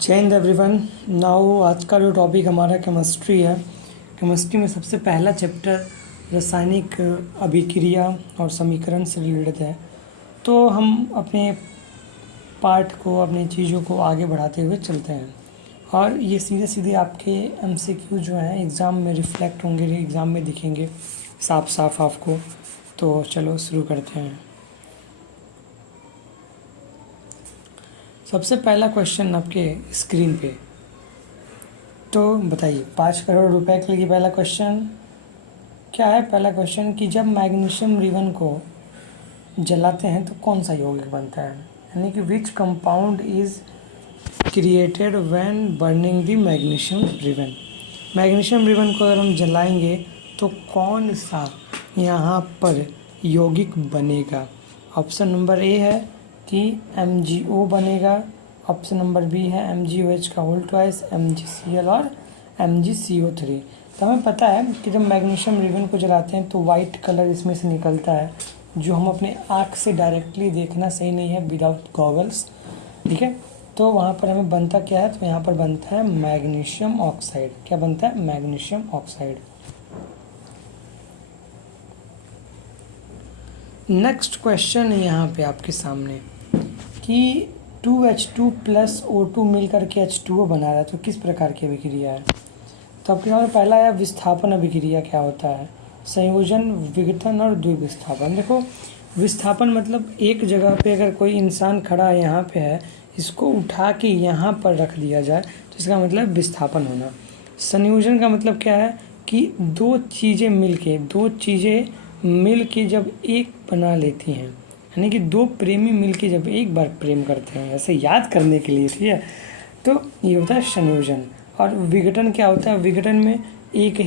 जय Hind everyone. Now आज का जो टॉपिक हमारा केमिस्ट्री है। केमिस्ट्री में सबसे पहला चैप्टर रासायनिक अभिक्रिया और समीकरण से रिलेटेड है। तो हम अपने पार्ट को, अपनी चीज़ों को आगे बढ़ाते हुए चलते हैं और ये सीधे सीधे आपके एमसीक्यू जो हैं एग्ज़ाम में रिफ्लेक्ट होंगे, एग्ज़ाम में दिखेंगे साफ साफ आपको। तो चलो शुरू करते हैं। सबसे पहला क्वेश्चन आपके स्क्रीन पे, तो बताइए 5 करोड़ रुपए के लिए पहला क्वेश्चन क्या है। पहला क्वेश्चन कि जब मैग्नीशियम रिबन को जलाते हैं तो कौन सा यौगिक बनता है, यानी कि which compound is created when burning the magnesium ribbon. Magnesium ribbon को अगर हम जलाएंगे तो कौन सा यहाँ पर यौगिक बनेगा। ऑप्शन नंबर ए है कि MgO बनेगा, ऑप्शन नंबर बी है MgOH का होल ट्वाइस, MgCl और MgCO3। तो हमें पता है कि जब मैग्नीशियम रिबन को जलाते हैं तो वाइट कलर इसमें से निकलता है, जो हम अपने आँख से डायरेक्टली देखना सही नहीं है विदाउट गॉगल्स, ठीक है। तो वहाँ पर हमें बनता क्या है, तो यहाँ पर बनता है मैग्नीशियम ऑक्साइड। क्या बनता है? Magnesium oxide. नेक्स्ट क्वेश्चन है यहाँ पे आपके सामने कि 2H2 प्लस O2 मिलकर के H2O बना रहा है, तो किस प्रकार की अभिक्रिया है। तो आपके सामने पहला है विस्थापन अभिक्रिया। क्या होता है? संयोजन, विघटन और द्विविस्थापन। देखो, विस्थापन मतलब एक जगह पे अगर कोई इंसान खड़ा यहाँ पे है, इसको उठा के यहाँ पर रख दिया जाए तो इसका मतलब विस्थापन होना। संयोजन का मतलब क्या है कि दो चीज़ें मिल के जब एक बना लेती हैं, यानी कि दो प्रेमी मिलके जब एक बार प्रेम करते हैं, ऐसे याद करने के लिए, ठीक है। तो ये होता है संयोजन। और विघटन क्या होता है? विघटन में एक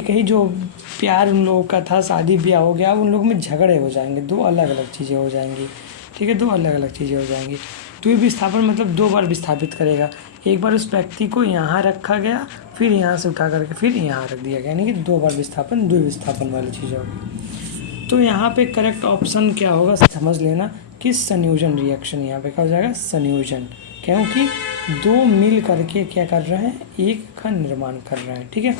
ही जो प्यार उन लोगों का था, शादी ब्याह हो गया, उन लोगों में झगड़े हो जाएंगे, दो अलग अलग चीज़ें हो जाएंगी, ठीक है, दो अलग अलग चीज़ें हो जाएंगी। द्विविस्थापन मतलब दो बार विस्थापित करेगा। एक बार उस व्यक्ति को यहाँ रखा गया, फिर यहाँ से उठा करके फिर यहाँ रख दिया गया, यानी कि दो बार विस्थापन, द्विविस्थापन वाली चीज़ होगी। तो यहाँ पे करेक्ट ऑप्शन क्या होगा, समझ लेना कि संयोजन रिएक्शन। यहाँ पे क्या हो जाएगा? संयोजन, क्योंकि दो मिल करके क्या कर रहे हैं, एक का निर्माण कर रहे हैं, ठीक है।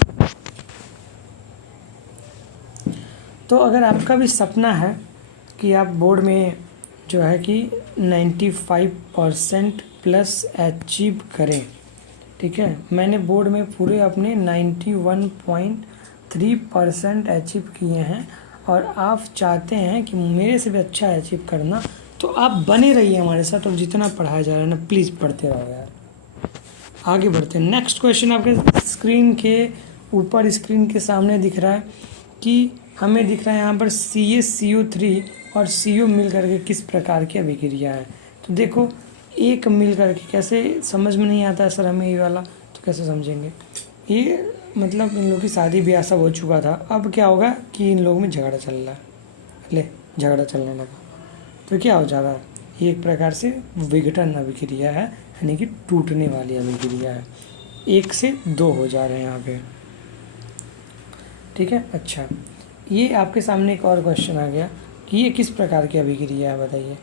तो अगर आपका भी सपना है कि आप बोर्ड में जो है कि 95% प्लस अचीव करें, ठीक है। मैंने बोर्ड में पूरे अपने 91.3% अचीव किए हैं और आप चाहते हैं कि मेरे से भी अच्छा अचीव करना, तो आप बने रहिए हमारे साथ और जितना पढ़ाया जा रहा है ना, प्लीज़ पढ़ते रहो यार। आगे बढ़ते हैं। नेक्स्ट क्वेश्चन आपके स्क्रीन के ऊपर, स्क्रीन के सामने दिख रहा है कि हमें दिख रहा है यहाँ पर CaCO3 और CO मिल करके किस प्रकार की अभिक्रिया है। तो देखो, एक मिल करके कैसे, समझ में नहीं आता है सर हमें ये वाला, तो कैसे समझेंगे। ये मतलब इन लोगों की शादी ब्याह सब हो चुका था, अब क्या होगा कि इन लोगों में झगड़ा चल रहा है, झगड़ा चलने लगा, तो क्या हो जा रहा है, ये एक प्रकार से विघटन अभिक्रिया है, यानी कि टूटने वाली अभिक्रिया है। 1 से 2 हो जा रहे हैं यहाँ पे, ठीक है। अच्छा, ये आपके सामने एक और क्वेश्चन आ गया कि ये किस प्रकार की अभिक्रिया है, बताइए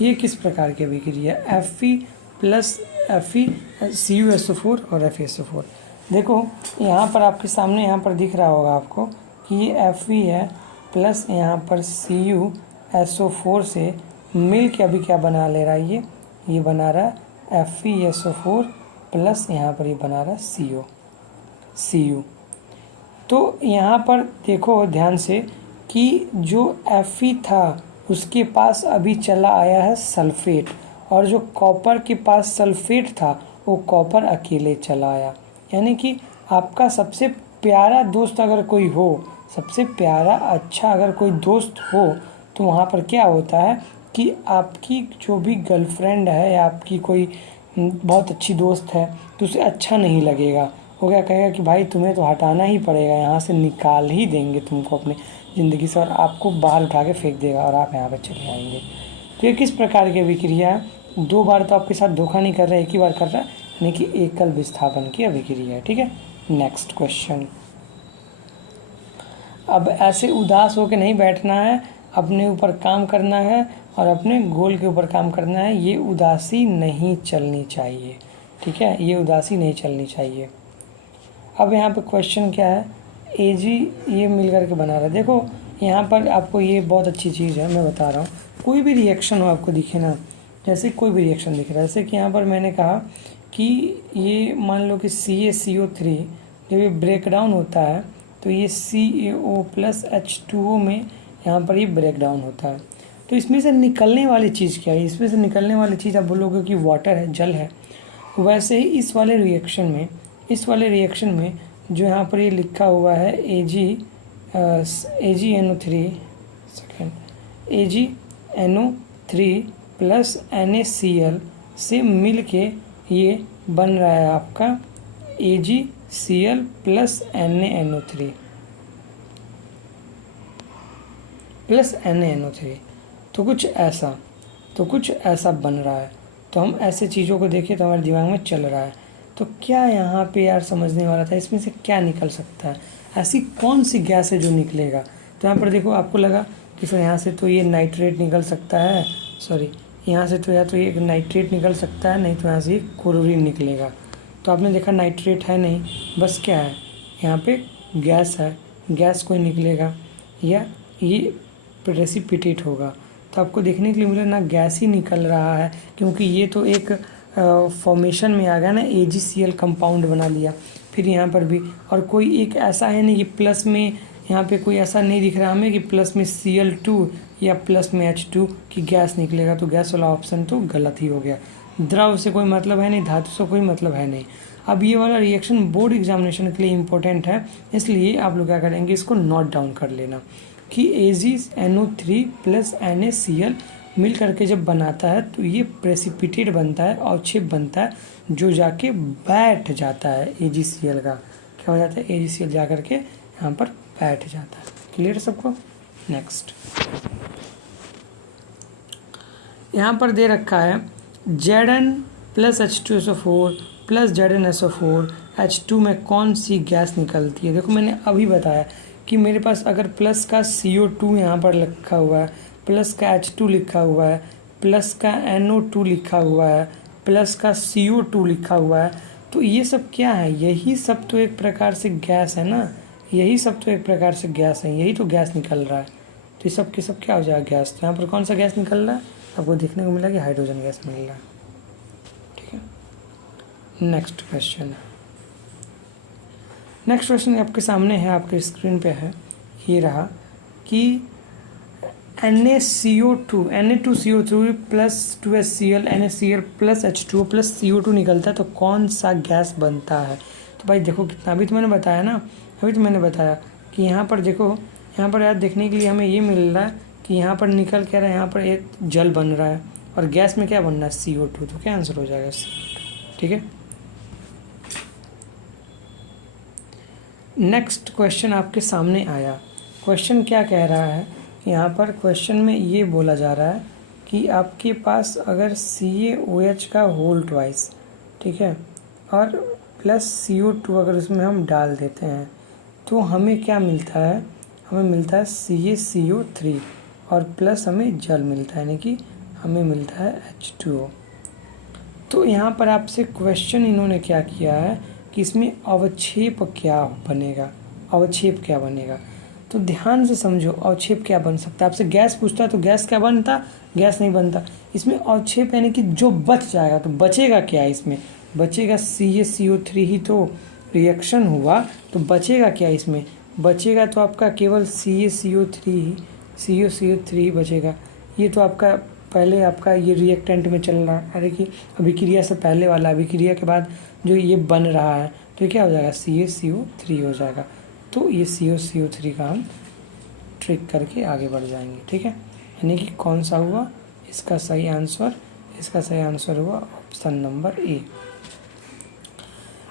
ये किस प्रकार की अभिक्रिया है। Fe प्लस Fe CuSO4 और FeSO4। देखो यहाँ पर आपके सामने यहाँ पर दिख रहा होगा आपको कि ये Fe है प्लस यहाँ पर CuSO4 से मिल के अभी क्या बना ले रहा है, ये बना रहा है FeSO4 प्लस यहाँ पर ये बना रहा है Cu। तो यहाँ पर देखो ध्यान से कि जो Fe था उसके पास अभी चला आया है सल्फेट, और जो कॉपर के पास सल्फेट था वो कॉपर अकेले चला आया। यानी कि आपका सबसे प्यारा दोस्त अगर कोई हो, सबसे प्यारा अच्छा अगर कोई दोस्त हो, तो वहाँ पर क्या होता है कि आपकी जो भी गर्लफ्रेंड है या आपकी कोई बहुत अच्छी दोस्त है, तो उसे अच्छा नहीं लगेगा। वो क्या कहेगा कि भाई तुम्हें तो हटाना ही पड़ेगा, यहाँ से निकाल ही देंगे तुमको अपने ज़िंदगी से, और आपको बाहर उठा के फेंक देगा और आप यहाँ पर चले आएंगे। तो ये किस प्रकार की अभिक्रिया है? 2 बार तो आपके साथ धोखा नहीं कर रहा है, एक ही बार कर रहा है, यानी कि एकल विस्थापन की अभिक्रिया है, ठीक है। Next question. अब ऐसे उदास होकर नहीं बैठना है, अपने ऊपर काम करना है, और अपने गोल के ऊपर काम करना है। ये उदासी नहीं चलनी चाहिए, ठीक है, ये उदासी नहीं चलनी चाहिए। अब यहाँ पे क्वेश्चन क्या है, एजी ये मिल करके बना रहा है। देखो यहाँ पर आपको ये बहुत अच्छी चीज़ है, मैं बता रहा हूँ। कोई भी रिएक्शन हो आपको दिखे ना, जैसे कोई भी रिएक्शन दिख रहा है, जैसे कि यहाँ पर मैंने कहा कि ये मान लो कि CaCO3 जब ये ब्रेक डाउन होता है तो ये CaO प्लस H2O में यहाँ पर ये ब्रेक डाउन होता है। तो इसमें से निकलने वाली चीज़ क्या है, इसमें से निकलने वाली चीज़ आप बोलोगे कि वाटर है, जल है। वैसे ही इस वाले रिएक्शन में जो यहाँ पर ये लिखा हुआ है AgNO3 प्लस NaCl से मिल के ये बन रहा है आपका AgCl plus NaNO3 plus NaNO3। तो कुछ ऐसा बन रहा है। तो हम ऐसे चीज़ों को देखें तो हमारे दिमाग में चल रहा है। तो क्या यहाँ पे यार समझने वाला था, इसमें से क्या निकल सकता है, ऐसी कौन सी गैस है जो निकलेगा। तो यहाँ पर देखो आपको लगा कि फिर यहाँ से तो ये नाइट्रेट निकल सकता है, सॉरी यहाँ से तो या तो ये नाइट्रेट निकल सकता है, नहीं तो यहाँ से क्लोरीन निकलेगा। तो आपने देखा नाइट्रेट है नहीं, बस क्या है यहाँ पे गैस है, गैस कोई निकलेगा या ये प्रेसिपिटेट होगा। तो आपको देखने के लिए मिला ना गैस ही निकल रहा है, क्योंकि ये तो एक फॉर्मेशन में आ गया ना, AgCl कंपाउंड बना लिया। फिर यहाँ पर भी और कोई एक ऐसा है नहीं कि प्लस में, यहाँ पे कोई ऐसा नहीं दिख रहा हमें कि प्लस में Cl2 या प्लस में H2 की गैस निकलेगा। तो गैस वाला ऑप्शन तो गलत ही हो गया। द्रव से कोई मतलब है नहीं, धातु से कोई मतलब है नहीं। अब ये वाला रिएक्शन बोर्ड एग्जामिनेशन के लिए इम्पोर्टेंट है, इसलिए आप लोग क्या करेंगे, इसको नोट डाउन कर लेना कि AgNO3 प्लस NaCl मिल करके जब बनाता है तो ये प्रेसिपिटेट बनता है, अवक्षेप बनता है, जो जाके बैठ जाता है AgCl का। क्या हो जाता है, AgCl जा करके यहाँ पर बैठ जाता है। क्लियर सबको। नेक्स्ट यहाँ पर दे रखा है Zn plus H2SO4 plus ZnSO4 H2 में कौन सी गैस निकलती है। देखो मैंने अभी बताया कि मेरे पास अगर प्लस का CO2 यहाँ पर लिखा हुआ है, प्लस का H2 लिखा हुआ है, प्लस का NO2 लिखा हुआ है, प्लस का CO2 लिखा हुआ है, तो ये सब क्या है, यही सब तो एक प्रकार से गैस है ना, यही सब तो एक प्रकार से गैस है, यही तो गैस निकल रहा है। तो ये सब के सब क्या हो जाएगा, गैस। तो यहाँ पर कौन सा गैस निकल रहा है, आपको देखने को मिला कि हाइड्रोजन गैस मिल रहा है। ठीक है, नेक्स्ट क्वेश्चन आपके सामने है, आपके स्क्रीन पे है, ये रहा कि Na2CO3 plus 2HCl NaCl plus H2O plus CO2 निकलता है, तो कौन सा गैस बनता है। तो भाई देखो कितना, अभी तो मैंने बताया ना, अभी तो मैंने बताया कि यहाँ पर देखो, यहाँ पर यार देखने के लिए हमें ये मिल रहा है कि यहाँ पर निकल क्या रहा है, यहाँ पर एक जल बन रहा है और गैस में क्या बनना है, CO2। तो क्या आंसर हो जाएगा, CO2। ठीक है, नेक्स्ट क्वेश्चन आपके सामने आया। क्वेश्चन क्या कह रहा है, यहाँ पर क्वेश्चन में ये बोला जा रहा है कि आपके पास अगर CaOH का होल ट्वाइस, ठीक है, और प्लस CO2 अगर उसमें हम डाल देते हैं तो हमें क्या मिलता है, हमें मिलता है CaCO3 और प्लस हमें जल मिलता है, यानी कि हमें मिलता है H2O। तो यहाँ पर आपसे क्वेश्चन इन्होंने क्या किया है कि इसमें अवक्षेप क्या बनेगा, अवक्षेप क्या बनेगा। तो ध्यान से समझो, अवक्षेप क्या बन सकता है। आपसे गैस पूछता है तो गैस क्या बनता, गैस नहीं बनता। इसमें अवक्षेप यानी कि जो बच जाएगा, तो बचेगा क्या, इसमें बचेगा CaCO3 ही तो रिएक्शन हुआ, तो बचेगा क्या, इसमें बचेगा तो आपका केवल CaCO3 बचेगा। ये तो आपका पहले आपका ये रिएक्टेंट में चल रहा है, अरे कि अभिक्रिया से पहले वाला, अभिक्रिया के बाद जो ये बन रहा है, तो क्या हो जाएगा, CaCO3 हो जाएगा। तो ये CO3 का हम ट्रिक करके आगे बढ़ जाएंगे। ठीक है, यानी कि कौन सा हुआ इसका सही आंसर, इसका सही आंसर हुआ ऑप्शन नंबर ए।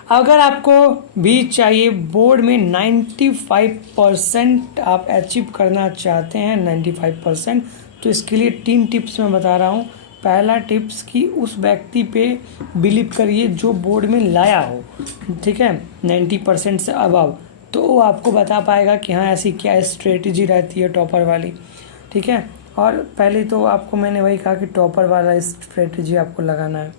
अगर आपको भी चाहिए बोर्ड में 95% आप अचीव करना चाहते हैं, 95%, तो इसके लिए 3 टिप्स मैं बता रहा हूँ। पहला टिप्स कि उस व्यक्ति पे बिलीव करिए जो बोर्ड में लाया हो, ठीक है, 90% से अबव, तो वो आपको बता पाएगा कि हाँ ऐसी क्या स्ट्रेटजी रहती है टॉपर वाली। ठीक है, और पहले तो आपको मैंने वही कहा कि टॉपर वाला स्ट्रेटजी आपको लगाना है।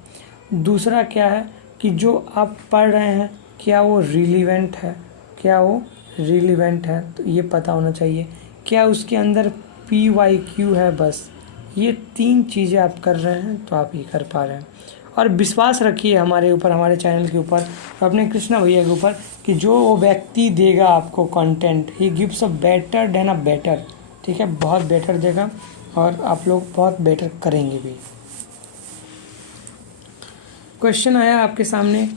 दूसरा क्या है कि जो आप पढ़ रहे हैं क्या वो रिलीवेंट है, क्या वो रिलीवेंट है, तो ये पता होना चाहिए। क्या उसके अंदर PYQ है, बस ये 3 चीज़ें आप कर रहे हैं तो आप ये कर पा रहे हैं। और विश्वास रखिए हमारे ऊपर, हमारे चैनल के ऊपर, अपने कृष्णा भैया के ऊपर, कि जो वो व्यक्ति देगा आपको content, he gives a better than a better. ठीक है, बहुत बेटर देगा और आप लोग बहुत बेटर करेंगे भी। क्वेश्चन आया आपके सामने,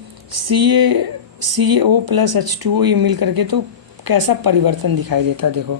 CaO + H2O ये मिल करके तो कैसा परिवर्तन दिखाई देता है। देखो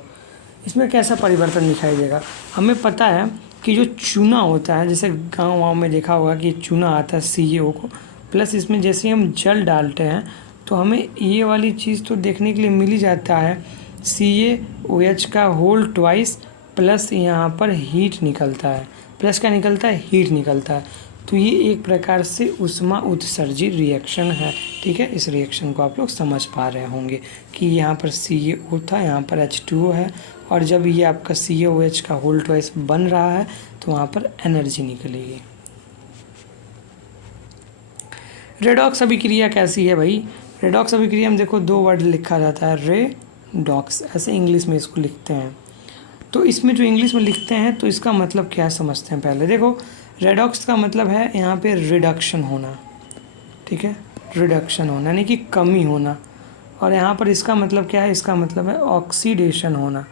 इसमें कैसा परिवर्तन दिखाई देगा। हमें पता है कि जो चूना होता है, जैसे गाँव में देखा होगा कि चूना आता है CaO को, प्लस इसमें जैसे हम जल डालते हैं तो हमें ये वाली चीज़ तो देखने के लिए मिल ही जाता है, CaOH का होल ट्वाइस, प्लस यहाँ पर हीट निकलता है। प्लस क्या निकलता है, हीट निकलता है। तो ये एक प्रकार से उष्मा उत्सर्जी रिएक्शन है। ठीक है, इस रिएक्शन को आप लोग समझ पा रहे होंगे कि यहाँ पर CaO था, यहाँ पर H2O है, और जब ये आपका CaOH का होल ट्वाइस बन रहा है तो वहाँ पर एनर्जी निकलेगी। रेडॉक्स अभिक्रिया कैसी है भाई। रेडॉक्स अभिक्रिया में देखो 2 वर्ड लिखा जाता है, रेडॉक्स, ऐसे इंग्लिश में इसको लिखते हैं। तो इसमें जो इंग्लिश में लिखते हैं तो इसका मतलब क्या समझते हैं। पहले देखो, रेडॉक्स का मतलब है यहाँ पे रिडक्शन होना। ठीक है, रिडक्शन होना यानी कि कमी होना। और यहाँ पर इसका मतलब क्या है, इसका मतलब है ऑक्सीडेशन होना।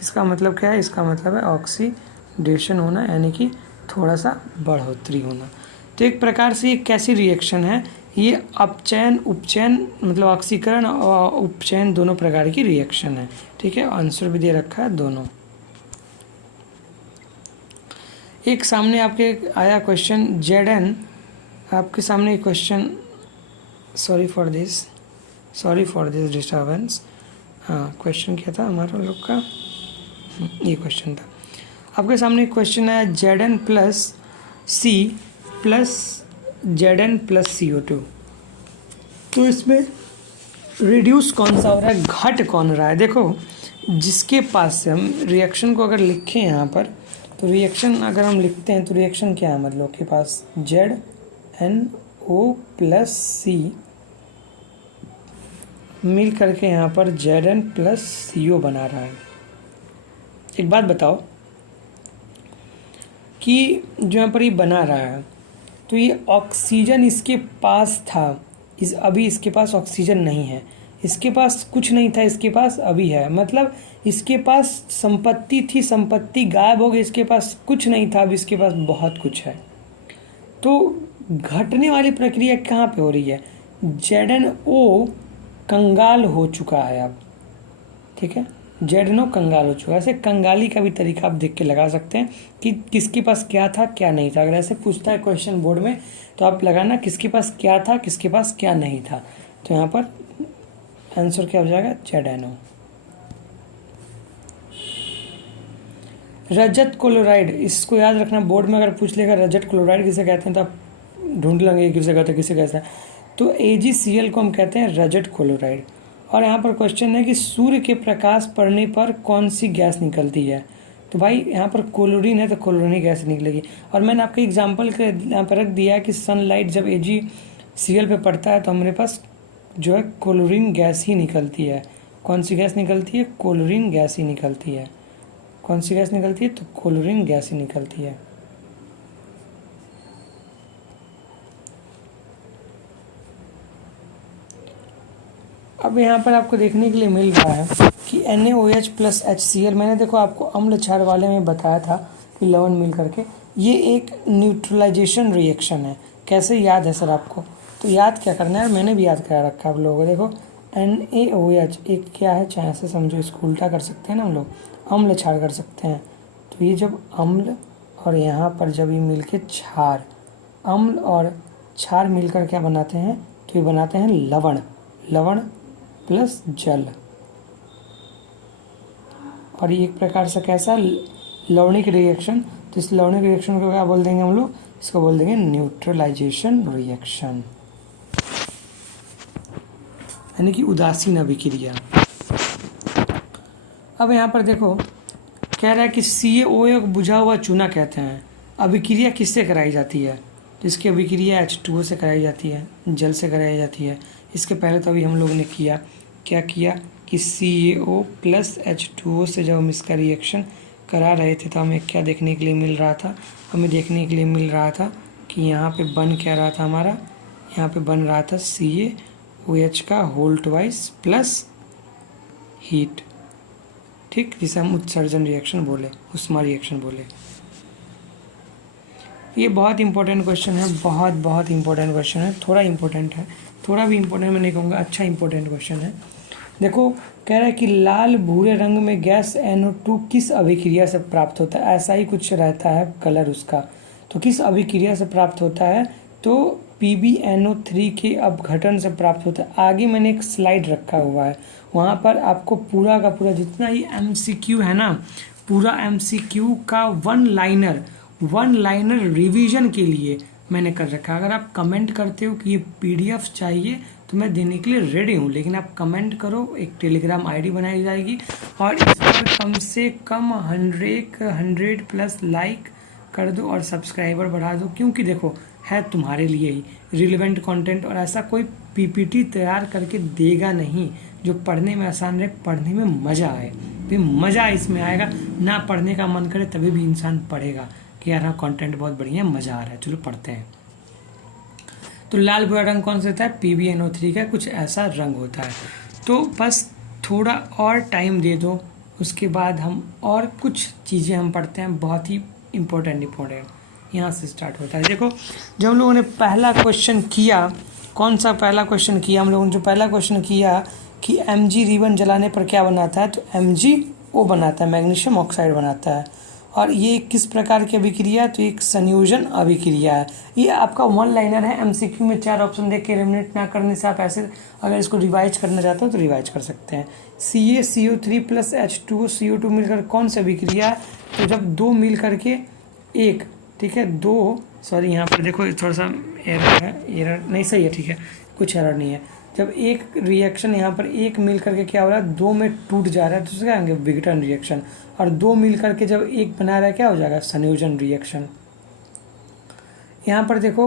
इसका मतलब क्या है, इसका मतलब है ऑक्सीडेशन होना, यानी कि थोड़ा सा बढ़ोतरी होना। तो एक प्रकार से ये कैसी रिएक्शन है, ये अपचयन उपचयन, मतलब ऑक्सीकरण और उपचयन दोनों प्रकार की रिएक्शन है। ठीक है, आंसर भी दे रखा है दोनों। एक सामने आपके आया क्वेश्चन Zn, आपके सामने question, sorry for this disturbance. हाँ, क्वेश्चन क्या था हमारा लोग का, ये क्वेश्चन था। आपके सामने क्वेश्चन है Zn + C + Zn + CO2। तो इसमें रिड्यूस कौन सा हो रहा है, घट कौन रहा है। देखो जिसके पास से हम रिएक्शन को अगर लिखें यहाँ पर, तो रिएक्शन अगर हम लिखते हैं तो रिएक्शन क्या है, मतलब के पास ZnO + C मिल करके यहाँ पर Zn + CO बना रहा है। एक बात बताओ कि जो यहाँ पर ये बना रहा है, तो ये ऑक्सीजन इसके पास था, अभी इसके पास ऑक्सीजन नहीं है, इसके पास कुछ नहीं था, इसके पास अभी है। मतलब इसके पास संपत्ति थी, संपत्ति गायब हो गई, इसके पास कुछ नहीं था, अब इसके पास बहुत कुछ है। तो घटने वाली प्रक्रिया कहाँ पे हो रही है, ZnO कंगाल हो चुका है अब। ठीक है, ZnO कंगाल हो चुका है। ऐसे कंगाली का भी तरीका आप देख के लगा सकते हैं कि किसके पास क्या था क्या नहीं था। अगर ऐसे पूछता है क्वेश्चन बोर्ड में तो आप लगाना किसके पास क्या था किसके पास क्या नहीं था। तो यहाँ पर आंसर क्या हो जाएगा, ZnO। रजत क्लोराइड, इसको याद रखना, बोर्ड में अगर पूछ लेगा रजत क्लोराइड किसे कहते हैं तो आप ढूंढ लेंगे किसे कहते हैं किसे कहते हैं। तो AgCl को हम कहते हैं रजत क्लोराइड। और यहाँ पर क्वेश्चन है कि सूर्य के प्रकाश पड़ने पर कौन सी गैस निकलती है। तो भाई यहाँ पर क्लोरीन है तो क्लोरीन गैस निकलेगी। और मैंने आपको एग्जांपल के यहाँ पर रख दिया है कि सनलाइट जब AgCl पे पड़ता है तो हमारे पास जो है क्लोरीन गैस ही निकलती है। कौन सी गैस निकलती है, क्लोरीन गैस ही निकलती है। कौन सी गैस निकलती है, तो क्लोरीन गैस ही निकलती है। अब यहाँ पर आपको देखने के लिए मिल रहा है कि NaOH + HCl, मैंने देखो आपको अम्ल क्षार वाले में बताया था कि लवण मिल करके ये एक न्यूट्रलाइजेशन रिएक्शन है। कैसे याद है सर आपको, तो याद क्या करना है, मैंने भी याद करा रखा है आप लोगों को। देखो NaOH एक क्या है, चाहे ऐसे समझो, इसको उल्टा कर सकते हैं ना हम लोग, अम्ल क्षार कर सकते हैं। तो ये जब अम्ल और यहाँ पर जब ये मिल के क्षार, अम्ल और क्षार मिलकर क्या बनाते हैं, तो ये बनाते हैं लवण, लवण प्लस जल। और ये एक प्रकार से कैसा लवणिक रिएक्शन, तो इस लवणिक रिएक्शन को क्या बोल देंगे हम लोग, इसको बोल देंगे न्यूट्रलाइजेशन रिएक्शन, यानी कि उदासीन अभिक्रिया। अब यहाँ पर देखो कह रहा है कि CaOA को बुझा हुआ चूना कहते हैं। अभिक्रिया किससे कराई जाती है? तो इसकी अभिक्रिया H2O से कराई जाती है, जल से कराई जाती है। इसके पहले तो अभी हम लोगों ने क्या किया कि CaO प्लस H2O से जब हम इसका रिएक्शन करा रहे थे तो हमें क्या देखने के लिए मिल रहा था? हमें देखने के लिए मिल रहा था कि यहाँ पे बन क्या रहा था हमारा, यहाँ पे बन रहा था CaOH का होल ट्वाइस प्लस हीट, ठीक, जिसे हम उत्सर्जन रिएक्शन बोले, उष्मा रिएक्शन बोले। ये बहुत इंपॉर्टेंट क्वेश्चन है, बहुत इंपॉर्टेंट क्वेश्चन है। थोड़ा इंपॉर्टेंट है, थोड़ा भी इंपॉर्टेंट मैं नहीं कहूँगा, अच्छा इंपॉर्टेंट क्वेश्चन है। देखो कह रहा है कि लाल भूरे रंग में गैस NO2 किस अभिक्रिया से प्राप्त होता है? ऐसा ही कुछ रहता है कलर उसका। तो किस अभिक्रिया से प्राप्त होता है? तो PbNO3 के अपघटन से प्राप्त होता है। आगे मैंने एक स्लाइड रखा हुआ है, वहाँ पर आपको पूरा का पूरा जितना ही MCQ है ना, पूरा MCQ का वन लाइनर रिवीजन के लिए मैंने कर रखा है। अगर आप कमेंट करते हो कि ये PDF चाहिए तो मैं देने के लिए रेडी हूँ, लेकिन आप कमेंट करो, एक टेलीग्राम ID बनाई जाएगी और इस पर कम से कम 100 प्लस लाइक कर दो और सब्सक्राइबर बढ़ा दो, क्योंकि देखो है तुम्हारे लिए ही रिलेवेंट कंटेंट। और ऐसा कोई PPT तैयार करके देगा नहीं जो पढ़ने में आसान रहे, पढ़ने में मज़ा आए। तो मज़ा इसमें आएगा ना, पढ़ने का मन करे तभी भी इंसान पढ़ेगा कि यार हाँ कंटेंट बहुत बढ़िया है, मज़ा आ रहा है, चलो पढ़ते हैं। तो लाल भूरा रंग कौन सा होता है? PbNO3 का कुछ ऐसा रंग होता है। तो बस थोड़ा और टाइम दे दो, उसके बाद हम और कुछ चीज़ें हम पढ़ते हैं, बहुत ही इम्पोर्टेंट यहाँ से स्टार्ट होता है। देखो जब हम लोगों ने पहला क्वेश्चन किया, कौन सा पहला क्वेश्चन किया हम लोगों ने? जो पहला क्वेश्चन किया कि Mg रिबन जलाने पर क्या बनाता है, तो MgO बनाता है, मैग्नीशियम ऑक्साइड बनाता है। और ये किस प्रकार की अभिक्रिया? तो एक संयोजन अभिक्रिया है। ये आपका वन लाइनर है, MCQ में 4 ऑप्शन देख के एलिमिनेट ना करने से आप ऐसे अगर इसको रिवाइज करना चाहते हो तो रिवाइज कर सकते हैं। CaCO3 प्लस H2O CO2 मिलकर कौन सी अभिक्रिया है? तो जब दो मिल करके एक, ठीक है, दो, सॉरी यहाँ पर देखो थोड़ा सा एरर नहीं, सही है, ठीक है, कुछ एरर नहीं है। जब एक रिएक्शन यहाँ पर एक मिल करके क्या हो रहा है, दो में टूट जा रहा है, तो क्या होंगे? विघटन रिएक्शन। और दो मिल करके जब एक बना रहा है क्या हो जाएगा? संयोजन रिएक्शन। यहाँ पर देखो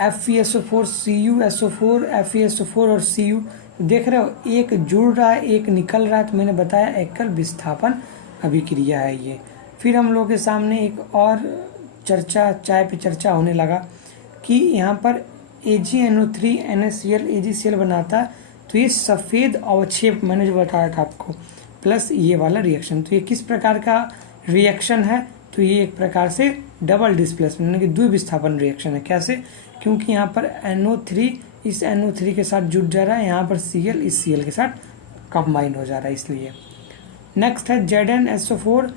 FeSO4 CuSO4 FeSO4 और Cu, देख रहे हो एक जुड़ रहा है एक निकल रहा है, तो मैंने बताया एकल विस्थापन अभिक्रिया है ये। फिर हम लोग के सामने एक और चर्चा, चाय पे चर्चा होने लगा कि यहाँ पर AgNO3 NaCl AgCl बनाता है, तो ये सफ़ेद अवक्षेप मैंने जो बताया था आपको, प्लस ये वाला रिएक्शन, तो ये किस प्रकार का रिएक्शन है? तो ये एक प्रकार से डबल डिस्प्लेसमेंट यानी कि द्विविस्थापन रिएक्शन है। कैसे? क्योंकि यहाँ पर NO3 इस NO3 के साथ जुड़ जा रहा है, यहाँ पर Cl इस Cl के साथ कंबाइन हो जा रहा है, इसलिए। नेक्स्ट है ZnSO4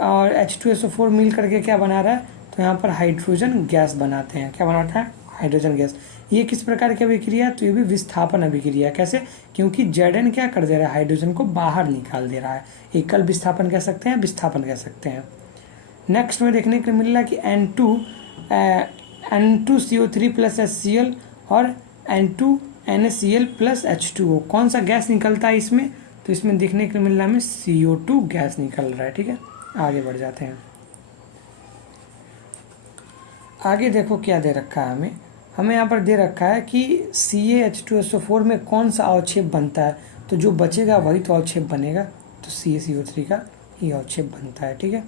और H2SO4 मिल करके क्या बना रहा है? तो यहाँ पर हाइड्रोजन गैस बनाते हैं। क्या बनाता है? Hydrogen gas. ये किस प्रकार की अभिक्रिया? तो ये भी विस्थापन अभिक्रिया। कैसे? क्योंकि Zn क्या कर दे रहा है? हाइड्रोजन को बाहर निकाल दे रहा है। एकल विस्थापन कह सकते हैं, विस्थापन कह सकते हैं। नेक्स्ट में देखने को मिल रहा है कि N2CO3 प्लस HCl और N2NaCl प्लस H2O, कौन सा गैस निकलता है इसमें? तो इसमें देखने को मिल रहा है हमें CO2 गैस निकल रहा है। ठीक है, आगे बढ़ जाते हैं। आगे देखो क्या दे रखा है हमें यहाँ पर दे रखा है कि CaH2SO4 में कौन सा अवक्षेप बनता है, तो जो बचेगा वही तो अवक्षेप बनेगा, तो CaCO3 का ही अवक्षेप बनता है। ठीक है,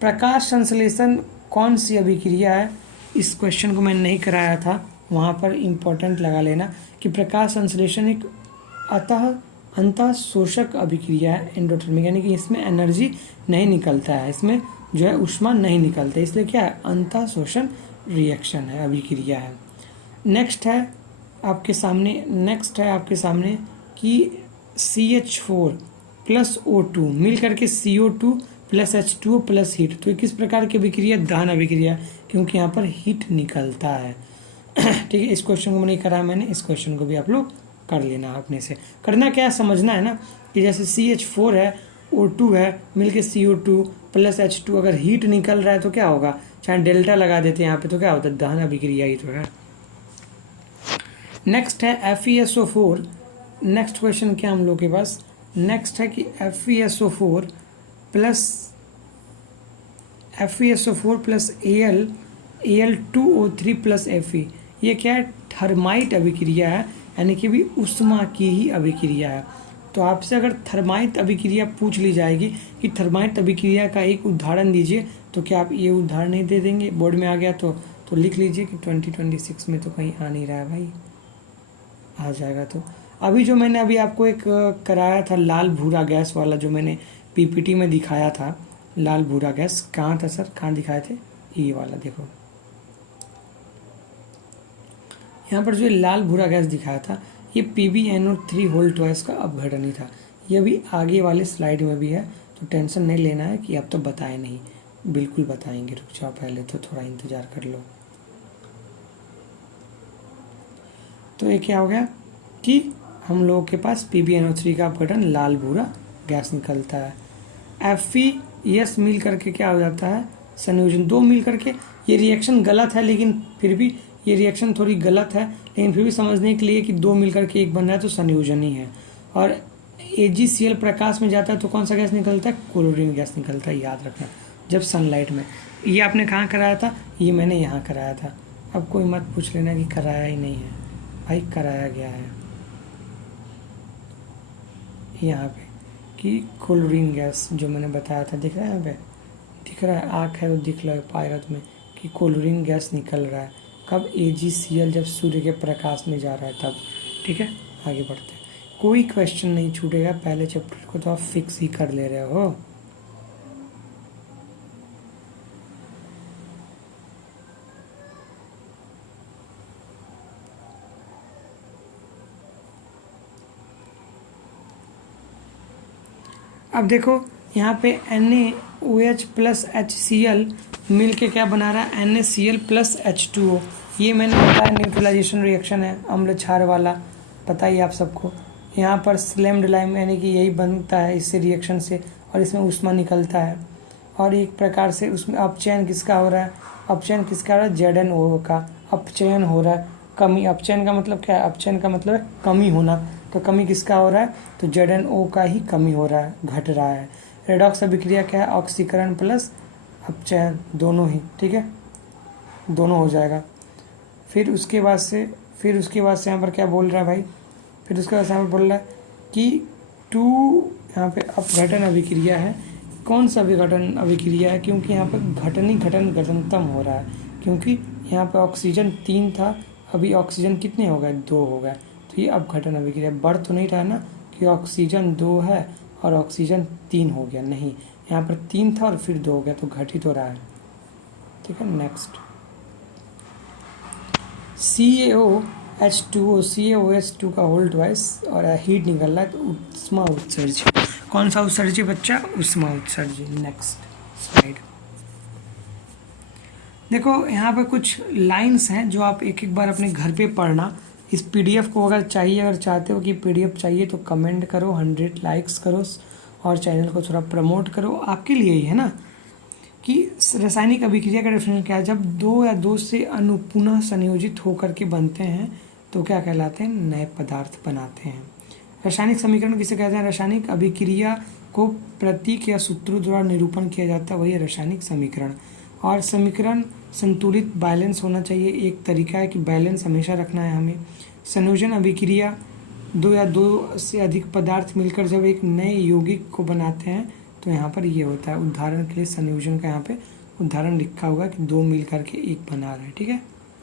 प्रकाश संश्लेषण कौन सी अभिक्रिया है? इस क्वेश्चन को मैंने नहीं कराया था, वहाँ पर इम्पोर्टेंट लगा लेना कि प्रकाश संश्लेषण एक अंतः शोषक अभिक्रिया है, एंडोथर्मिक, यानी कि इसमें एनर्जी नहीं निकलता है, इसमें जो है ऊष्मा नहीं निकलता, इसलिए क्या है? अंतः शोषण रिएक्शन है, अभिक्रिया है। नेक्स्ट है आपके सामने कि CH4 प्लस O2 मिल करके CO2 plus H2O plus heat, तो किस प्रकार की अभिक्रिया? दहन अभिक्रिया, क्योंकि यहाँ पर हीट निकलता है। ठीक है, इस क्वेश्चन को नहीं करा मैंने, इस क्वेश्चन को भी आप लोग कर लेना। अपने से करना क्या है, समझना है ना कि जैसे CH4 है, O2 है, मिलके CO2 प्लस H2, अगर हीट निकल रहा है तो क्या होगा? चाहे डेल्टा लगा देते हैं यहाँ पे, तो क्या होता है? दहन अभिक्रिया ही तो है। नेक्स्ट है FeSO4। नेक्स्ट क्वेश्चन क्या हम लोग के पास? नेक्स्ट है कि FeSO4 plus FeSO4 plus Al2O3 plus Fe। ये क्या है? थर्माइट अभिक्रिया है, यानी कि भी उष्मा की ही अभिक्रिया है। तो आपसे अगर थर्माइट अभिक्रिया पूछ ली जाएगी कि थर्माइट अभिक्रिया का एक उदाहरण दीजिए, तो क्या आप ये उदाहरण नहीं दे देंगे? बोर्ड में आ गया तो लिख लीजिए कि 2026 में तो कहीं आ नहीं रहा है भाई, आ जाएगा। तो अभी जो मैंने अभी आपको एक कराया था लाल भूरा गैस वाला, जो मैंने PPT में दिखाया था, लाल भूरा गैस कहाँ था सर, कहाँ दिखाए थे? ये वाला देखो, यहाँ पर जो लाल भूरा गैस दिखाया था ये PbNO3 होल ट्वाइस का अपघटन ही था। ये भी आगे वाले स्लाइड में भी है, तो टेंशन नहीं लेना है कि अब तो बताए नहीं, बिल्कुल बताएंगे। रुक जाओ, पहले तो थोड़ा इंतजार कर लो। तो ये क्या हो गया कि हम लोगों के पास PbNO3 का अपघटन लाल भूरा गैस निकलता है। FeS मिल करके क्या हो जाता है? संयोजन। दो मिल करके, ये रिएक्शन गलत है लेकिन फिर भी ये रिएक्शन थोड़ी गलत है, लेकिन फिर भी समझने के लिए कि दो मिल करके एक बन रहा है तो संयोजन ही है। और AgCl प्रकाश में जाता है तो कौन सा गैस निकलता है? क्लोरीन गैस निकलता है, याद रखना। जब सनलाइट में, ये आपने कहाँ कराया था? ये मैंने यहाँ कराया था। अब कोई मत पूछ लेना कि कराया ही नहीं है, भाई कराया गया है यहाँ पे कि क्लोरीन गैस जो मैंने बताया था। दिख रहा है यहाँ पे? दिख रहा है, आँख है तो दिख लो पाएगा तुम्हें कि क्लोरीन गैस निकल रहा है। कब? AgCl जब सूर्य के प्रकाश में जा रहा है तब। ठीक है, आगे बढ़ते हैं। कोई क्वेश्चन नहीं छूटेगा, पहले चैप्टर को तो आप फिक्स ही कर ले रहे हो। अब देखो यहाँ पे NaOH प्लस HCl मिल के क्या बना रहा है? NaCl plus H2O। ये मैंने बताया न्यूट्रलाइजेशन रिएक्शन है, अम्ल क्षार वाला, पता ही आप सबको। यहाँ पर स्लेम्ड लाइम यानी कि यही बनता है इससे रिएक्शन से, और इसमें ऊष्मा निकलता है। और एक प्रकार से उसमें अपचयन किसका हो रहा है? अपचयन किसका हो रहा है? ZnO का अपचयन हो रहा है। कमी, अपचयन का मतलब क्या है? अपचयन का मतलब है कमी होना। तो कमी किसका हो रहा है? तो ZnO का ही कमी हो रहा है, घट रहा है। रेडॉक्स अभिक्रिया क्या है? ऑक्सीकरण प्लस अपचयन, दोनों ही। ठीक है, दोनों हो जाएगा। फिर उसके बाद से यहाँ पर क्या बोल रहा है भाई? फिर उसके बाद से यहाँ पर बोल रहा है कि टू, यहाँ पे अपघटन अभिक्रिया है। कौन सा विघटन अभिक्रिया है? क्योंकि यहाँ पर घटनतम हो रहा है, क्योंकि यहाँ पे ऑक्सीजन 3 था, अभी ऑक्सीजन कितने हो गए? 2 हो गए। तो ये अपघटन अभिक्रिया। बढ़ तो नहीं रहा ना कि ऑक्सीजन 2 है और ऑक्सीजन 3 हो गया, नहीं, यहाँ पर 3 था और फिर 2 हो गया, तो घट ही तो रहा है। ठीक है, नेक्स्ट CaOH2O, CaOH2 का होल ट्वाइस और हीट निकल रहा है, तो उष्मा उत्सर्जी। कौन सा उत्सर्जी बच्चा? उष्मा उत्सर्जी। नेक्स्ट स्लाइड देखो, यहाँ पे कुछ लाइंस हैं जो आप एक एक बार अपने घर पे पढ़ना। इस PDF को अगर चाहते हो कि PDF चाहिए तो कमेंट करो, 100 लाइक्स करो और चैनल को थोड़ा प्रमोट करो, आपके लिए ही है ना। कि रासायनिक अभिक्रिया का डेफिनेशन क्या है? जब दो या दो से अणु पुनः संयोजित होकर के बनते हैं तो क्या कहलाते हैं? नए पदार्थ बनाते हैं। रासायनिक समीकरण किसे कहते हैं? रासायनिक अभिक्रिया को प्रतीक या सूत्रों द्वारा निरूपण किया जाता है, वही है रासायनिक समीकरण। और समीकरण संतुलित बैलेंस होना चाहिए, एक तरीका है कि बैलेंस हमेशा रखना है हमें। संयोजन अभिक्रिया, दो या दो से अधिक पदार्थ मिलकर जब एक नए यौगिक को बनाते हैं तो यहाँ पर ये होता है। उदाहरण के लिए संयोजन का यहाँ पे उदाहरण लिखा होगा कि 2 मिलकर के एक बना रहे हैं। ठीक है,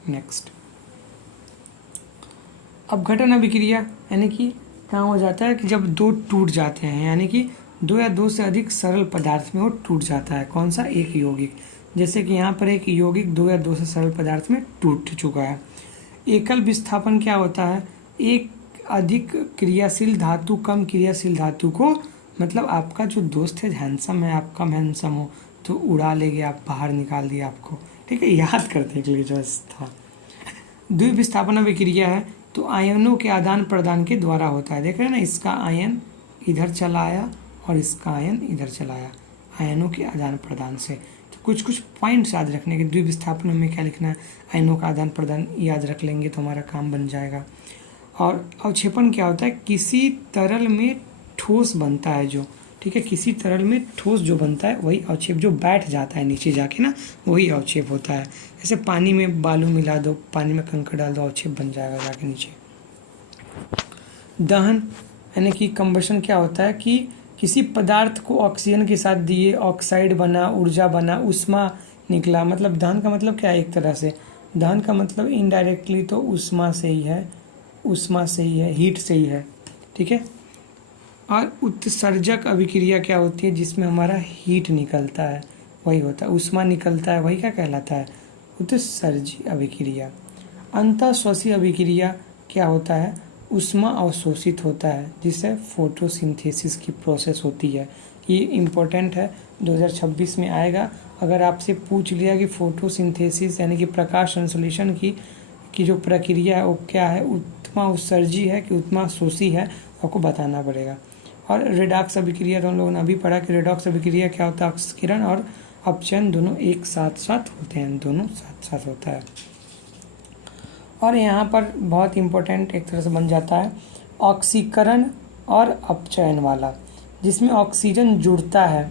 नेक्स्ट अपघटन अभिक्रिया, यानी कि कहाँ हो जाता है कि जब 2 टूट जाते हैं, यानी कि 2 या 2 से अधिक सरल पदार्थ में वो टूट जाता है। कौन सा? एक यौगिक। जैसे कि यहाँ पर एक यौगिक 2 या 2 से सरल पदार्थ में टूट चुका है। एकल विस्थापन क्या होता है? एक अधिक क्रियाशील धातु कम क्रियाशील धातु को, मतलब आपका जो दोस्त है हैंडसम है, आप कम हैंडसम हो तो उड़ा लेंगे, आप बाहर निकाल दिया आपको। ठीक है, याद करने के लिए जो था। द्विविस्थापन अभिक्रिया है तो आयनों के आदान प्रदान के द्वारा होता है। देख रहे हैं ना, इसका आयन इधर चला आया और इसका आयन इधर चला आया, आयनों के आदान प्रदान से। तो कुछ पॉइंट्स याद रखने के। द्विविस्थापन में क्या लिखना है? आयनों का आदान प्रदान याद रख लेंगे तो हमारा काम बन जाएगा। और अवक्षेपण क्या होता है? किसी तरल में ठोस बनता है जो, ठीक है। किसी तरल में ठोस जो बनता है वही अवक्षेप, जो बैठ जाता है नीचे जाके ना, वही अवक्षेप होता है। जैसे पानी में बालू मिला दो, पानी में कंकड़ डाल दो, अवक्षेप बन जाएगा जाके नीचे। दहन यानी कि कंबशन क्या होता है कि किसी पदार्थ को ऑक्सीजन के साथ दिए, ऑक्साइड बना, ऊर्जा बना, ऊष्मा निकला। मतलब दहन का मतलब क्या है, एक तरह से दहन का मतलब इनडायरेक्टली तो ऊष्मा से ही है, ऊष्मा से ही है, हीट से ही है, ठीक है। और उत्सर्जक अभिक्रिया क्या होती है, जिसमें हमारा हीट निकलता है वही होता है, ऊष्मा निकलता है, वही क्या कहलाता है, उत्सर्जी अभिक्रिया। अंतःश्वसी अभिक्रिया क्या होता है, ऊष्मा अवशोषित होता है, जिससे फोटोसिंथेसिस की प्रोसेस होती है। ये इम्पोर्टेंट है, 2026 में आएगा। अगर आपसे पूछ लिया कि फोटोसिंथेसिस यानी कि प्रकाश संश्लेषण की जो प्रक्रिया है वो क्या है, ऊष्मा उत्सर्जी है कि ऊष्मा शोषी है, आपको बताना पड़ेगा। और रेडॉक्स अभिक्रिया तो हम लोगों ने अभी पढ़ा कि रेडॉक्स अभिक्रिया क्या होता है, ऑक्सीकरण और अपचयन दोनों एक साथ साथ होते हैं, दोनों साथ साथ होता है। और यहाँ पर बहुत इम्पोर्टेंट एक तरह से बन जाता है ऑक्सीकरण और अपचयन वाला, जिसमें ऑक्सीजन जुड़ता है,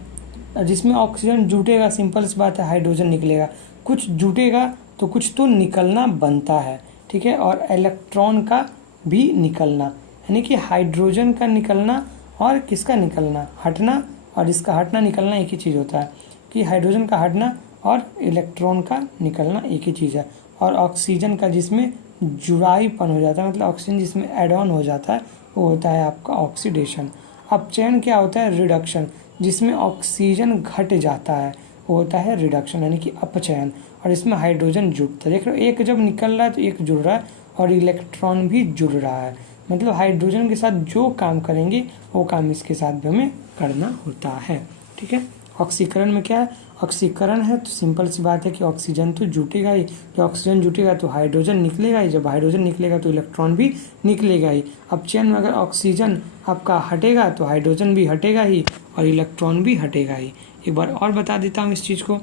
जिसमें ऑक्सीजन जुटेगा, सिंपल सी बात है, हाइड्रोजन निकलेगा। कुछ जुटेगा तो कुछ तो निकलना बनता है, ठीक है। और इलेक्ट्रॉन का भी निकलना, यानी कि हाइड्रोजन का निकलना और किसका निकलना, हटना, और इसका हटना निकलना एक ही चीज़ होता है, कि हाइड्रोजन का हटना और इलेक्ट्रॉन का निकलना एक ही चीज़ है। और ऑक्सीजन का जिसमें जुड़ाईपन हो जाता है, मतलब ऑक्सीजन जिसमें एड ऑन हो जाता है, वो होता है आपका ऑक्सीडेशन। अपचयन क्या होता है, रिडक्शन, जिसमें ऑक्सीजन घट जाता है, वो होता है रिडक्शन यानी कि अपचयन। और इसमें हाइड्रोजन जुड़ता है, देख लो एक जब निकल रहा है तो एक जुड़ रहा है और इलेक्ट्रॉन भी जुड़ रहा है, मतलब हाइड्रोजन के साथ जो काम करेंगे वो काम इसके साथ भी हमें करना होता है, ठीक है। ऑक्सीकरण में क्या है, ऑक्सीकरण है तो सिंपल सी बात है कि ऑक्सीजन तो जुटेगा ही, जब ऑक्सीजन जुटेगा तो हाइड्रोजन निकलेगा ही, जब हाइड्रोजन निकलेगा तो इलेक्ट्रॉन भी निकलेगा ही। अपचयन में अगर ऑक्सीजन आपका हटेगा तो हाइड्रोजन भी हटेगा ही और इलेक्ट्रॉन भी हटेगा ही। एक बार और बता देता हूँ इस चीज़ को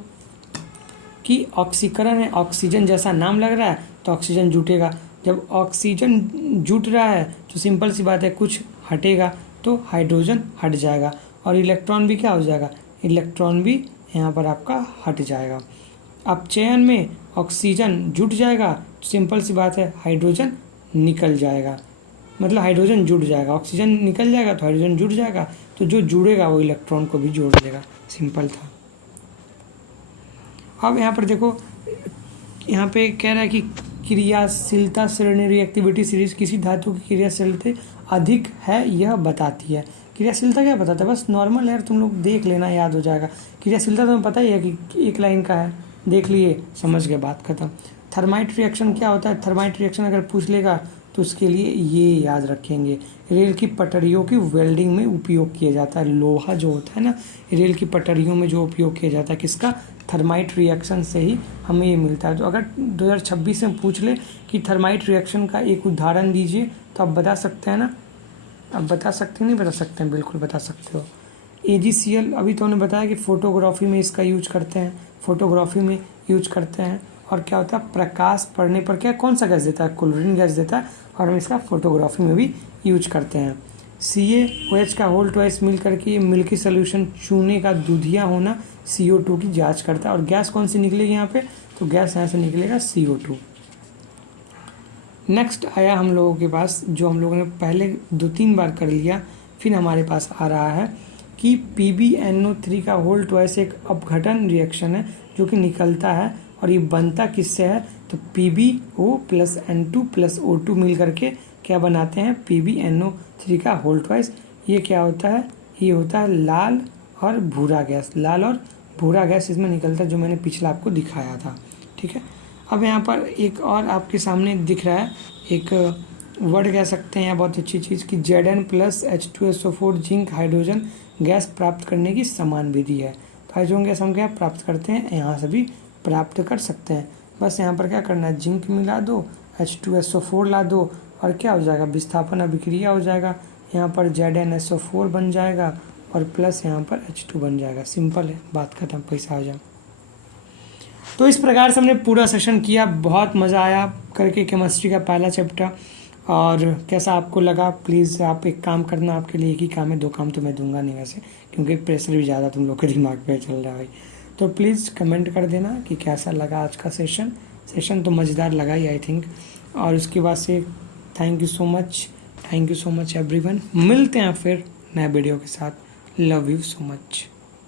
कि ऑक्सीकरण है, ऑक्सीजन जैसा नाम लग रहा है तो ऑक्सीजन जुटेगा, जब ऑक्सीजन जुट रहा है तो सिंपल सी बात है कुछ हटेगा तो हाइड्रोजन हट जाएगा और इलेक्ट्रॉन भी क्या हो जाएगा, इलेक्ट्रॉन भी यहाँ पर आपका हट जाएगा। अपचयन में ऑक्सीजन जुट जाएगा तो सिंपल सी बात है हाइड्रोजन निकल जाएगा, मतलब हाइड्रोजन जुड़ जाएगा, ऑक्सीजन निकल जाएगा तो हाइड्रोजन जुड़ जाएगा, तो जो जुड़ेगा वो इलेक्ट्रॉन को भी जोड़ देगा, सिंपल था। अब यहाँ पर देखो, यहाँ पे कह रहा है कि क्रियाशीलता श्रेणी रिएक्टिविटी सीरीज किसी धातु की क्रियाशीलता अधिक है यह बताती है। क्रियाशीलता क्या बताता है, बस नॉर्मल यार तुम लोग देख लेना, याद हो जाएगा। क्रियाशीलता तुम्हें पता ही है कि एक लाइन का है, देख लिए समझ गए, बात खत्म। थर्माइट रिएक्शन क्या होता है, थर्माइट रिएक्शन अगर पूछ लेगा तो उसके लिए ये याद रखेंगे, रेल की पटरियों की वेल्डिंग में उपयोग किया जाता है। लोहा जो होता है ना, रेल की पटरियों में जो उपयोग किया जाता है, किसका, थर्माइट रिएक्शन से ही हमें ये मिलता है। तो अगर 2026 में पूछ ले कि थर्माइट रिएक्शन का एक उदाहरण दीजिए तो आप बता सकते हैं ना, आप बता सकते हैं, नहीं बता सकते हैं, बिल्कुल बता सकते हो। AgCl अभी तो उन्होंने बताया कि फोटोग्राफी में इसका यूज करते हैं, फोटोग्राफी में यूज करते हैं। और क्या होता है, प्रकाश पड़ने पर क्या कौन सा गैस देता है, क्लोरीन गैस देता है, और हम इसका फोटोग्राफी में भी यूज करते हैं। CaOH का होल ट्वाइस मिल करके मिल्की सोल्यूशन चूने का दूधिया होना CO2 की जांच करता है। और गैस कौन सी निकलेगी यहाँ पे, तो गैस यहाँ से निकलेगा CO2। नेक्स्ट आया हम लोगों के पास, जो हम लोगों ने पहले 2-3 बार कर लिया, फिर हमारे पास आ रहा है कि PbNO3 का होल ट्वाइस एक अपघटन रिएक्शन है जो कि निकलता है, और ये बनता किससे है, तो PbO plus N2 plus O2 मिल करके क्या बनाते हैं, PbNO3 का होल ट्वाइस। ये क्या होता है, ये होता है लाल और भूरा गैस, लाल और भूरा गैस इसमें निकलता है, जो मैंने पिछला आपको दिखाया था, ठीक है। अब यहाँ पर एक और आपके सामने दिख रहा है, एक वर्ड कह सकते हैं या बहुत अच्छी चीज़ कि Zn plus H2SO4 zinc hydrogen gas प्राप्त करने की समान विधि है। तो हाइड्रोजन गैस हम क्या प्राप्त करते हैं, यहाँ से भी प्राप्त कर सकते हैं। बस यहाँ पर क्या करना है, जिंक मिला दो, H2SO4 ला दो, और क्या हो जाएगा, विस्थापन अभिक्रिया हो जाएगा। यहाँ पर ZnSO4 बन जाएगा और प्लस यहाँ पर H2 बन जाएगा, सिंपल है, बात खत्म, पैसा आ जाए। तो इस प्रकार से हमने पूरा सेशन किया, बहुत मज़ा आया करके केमिस्ट्री का पहला चैप्टर। और कैसा आपको लगा प्लीज़ आप एक काम करना, आपके लिए एक ही काम है, 2 काम तो मैं दूंगा नहीं वैसे, क्योंकि प्रेशर भी ज़्यादा तुम लोग के दिमाग पे चल रहा है भाई। तो प्लीज़ कमेंट कर देना कि कैसा लगा आज का सेशन तो मज़ेदार लगा ही आई थिंक। और उसके बाद से thank you so much everyone. मिलते हैं फिर नए वीडियो के साथ। Love you so much.